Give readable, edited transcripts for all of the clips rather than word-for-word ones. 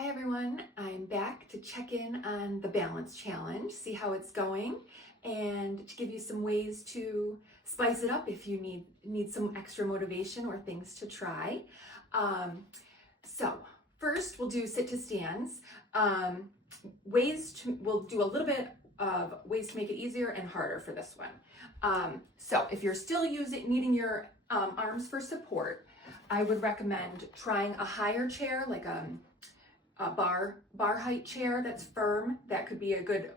Hi everyone, I'm back to check in on the balance challenge, see how it's going, and to give you some ways to spice it up if you need some extra motivation or things to try. So first we'll do sit to stands. We'll do a little bit of ways to make it easier and harder for this one. So if you're still needing your arms for support, I would recommend trying a higher chair, like a bar height chair that's firm. That could be a good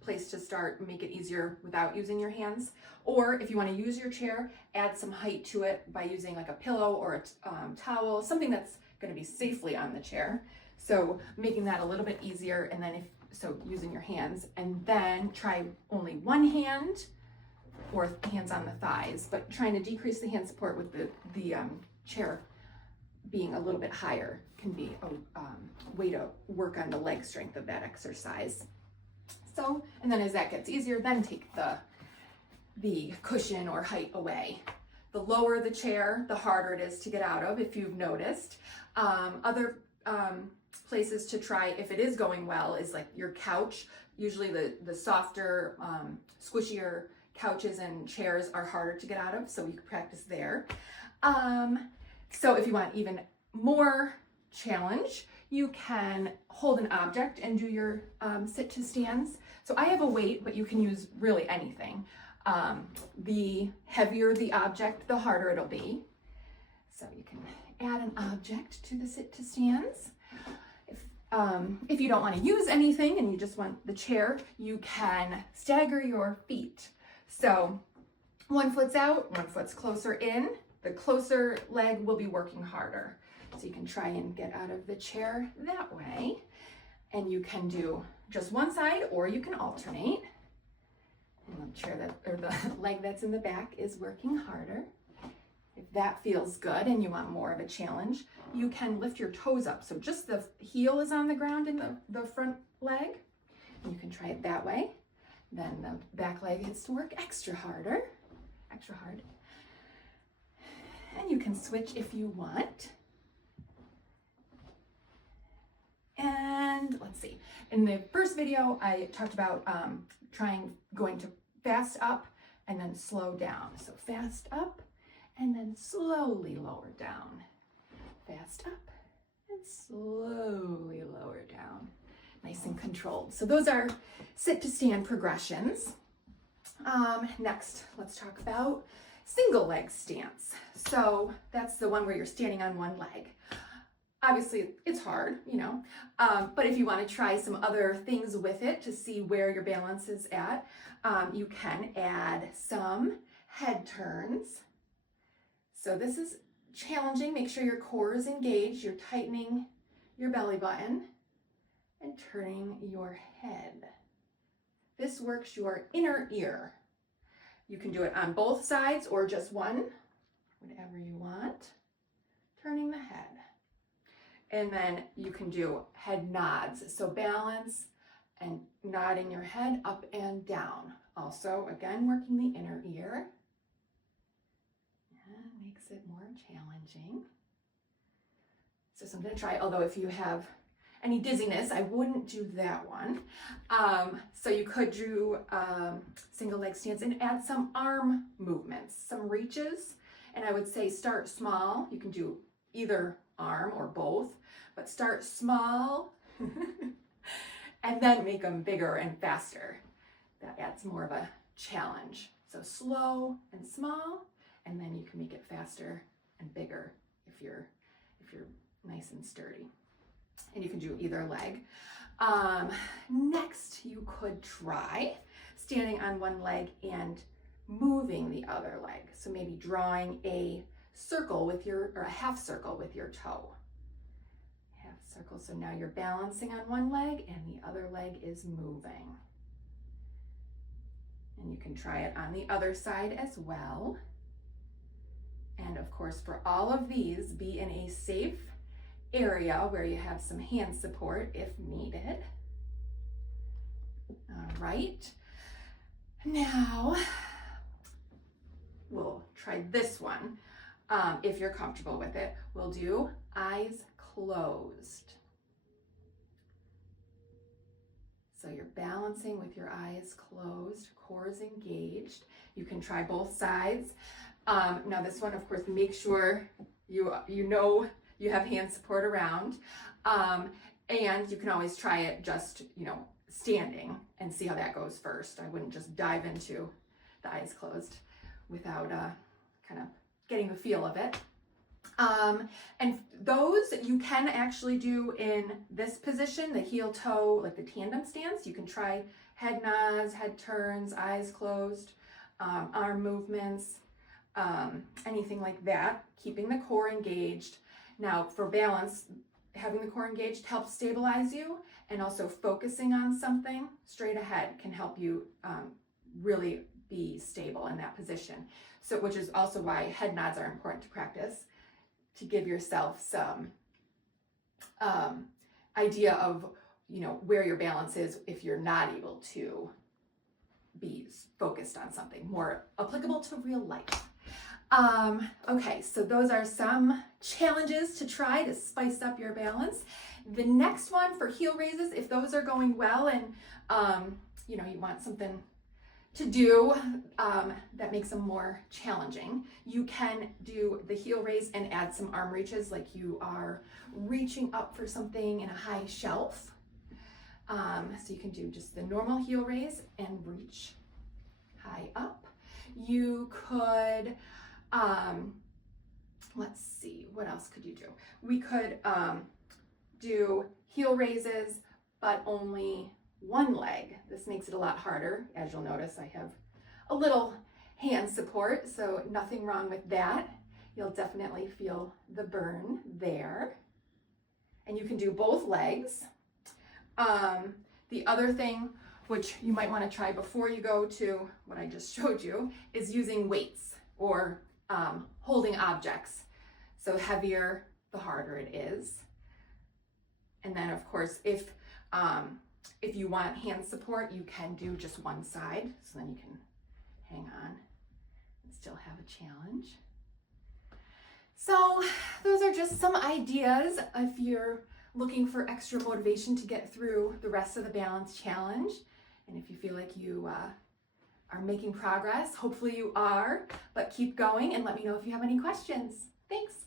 place to start and make it easier without using your hands. Or if you want to use your chair, add some height to it by using like a pillow or a towel, something that's going to be safely on the chair. So making that a little bit easier, and then using your hands, and then try only one hand or hands on the thighs, but trying to decrease the hand support with the chair being a little bit higher can be a way to work on the leg strength of that exercise. So, and then as that gets easier, then take the cushion or height away. The lower the chair, the harder it is to get out of, if you've noticed. Other places to try, if it is going well, is like your couch. Usually the softer, squishier couches and chairs are harder to get out of, so you can practice there. So if you want even more challenge, you can hold an object and do your sit to stands. So I have a weight, but you can use really anything. The heavier the object, the harder it'll be. So you can add an object to the sit to stands. If you don't want to use anything and you just want the chair, you can stagger your feet. So one foot's out, one foot's closer in. The closer leg will be working harder. So you can try and get out of the chair that way. And you can do just one side, or you can alternate. And the leg that's in the back is working harder. If that feels good and you want more of a challenge, you can lift your toes up. So just the heel is on the ground in the front leg. You can try it that way. Then the back leg gets to work extra hard. And you can switch if you want. And let's see. In the first video, I talked about going to fast up and then slow down. So fast up and then slowly lower down. Fast up and slowly lower down. Nice and controlled. So those are sit to stand progressions. Next, let's talk about single leg stance. So that's the one where you're standing on one leg. Obviously it's hard, but if you want to try some other things with it to see where your balance is at, you can add some head turns. So this is challenging. Make sure your core is engaged. You're tightening your belly button and turning your head. This works your inner ear. You can do it on both sides or just one, whatever you want. Turning the head. And then you can do head nods. So balance and nodding your head up and down. Also, again, working the inner ear. And makes it more challenging. So something to try, although if you have any dizziness, I wouldn't do that one. So you could do single leg stance and add some arm movements, some reaches. And I would say start small. You can do either arm or both, but start small and then make them bigger and faster. That adds more of a challenge. So slow and small, and then you can make it faster and bigger if you're nice and sturdy. And you can do either leg. Next, you could try standing on one leg and moving the other leg. So maybe drawing a circle or a half circle with your toe. Half circle. So now you're balancing on one leg and the other leg is moving. And you can try it on the other side as well. And of course, for all of these, be in a safe area where you have some hand support if needed. All right. Now, we'll try this one. If you're comfortable with it, we'll do eyes closed. So you're balancing with your eyes closed, core is engaged. You can try both sides. Now this one, of course, make sure you know you have hand support around. And you can always try it just, standing and see how that goes first. I wouldn't just dive into the eyes closed without kind of getting the feel of it. And those you can actually do in this position, the heel toe, like the tandem stance. You can try head nods, head turns, eyes closed, arm movements, anything like that, keeping the core engaged. Now for balance, having the core engaged helps stabilize you, and also focusing on something straight ahead can help you really be stable in that position. So, which is also why head nods are important to practice, to give yourself some idea of, where your balance is if you're not able to be focused on something, more applicable to real life. Okay, so those are some challenges to try to spice up your balance. The next one for heel raises, if those are going well and, you want something to do that makes them more challenging, you can do the heel raise and add some arm reaches, like you are reaching up for something in a high shelf. So you can do just the normal heel raise and reach high up. You could, let's see, what else could you do? We could do heel raises, but only one leg. This makes it a lot harder. As you'll notice, I have a little hand support, so nothing wrong with that. You'll definitely feel the burn there. And you can do both legs. The other thing, which you might want to try before you go to what I just showed you, is using weights or holding objects. So heavier, the harder it is. And then of course, if you want hand support, you can do just one side. So then you can hang on and still have a challenge. So those are just some ideas if you're looking for extra motivation to get through the rest of the balance challenge. And if you feel like you are making progress, hopefully you are, but keep going and let me know if you have any questions. Thanks.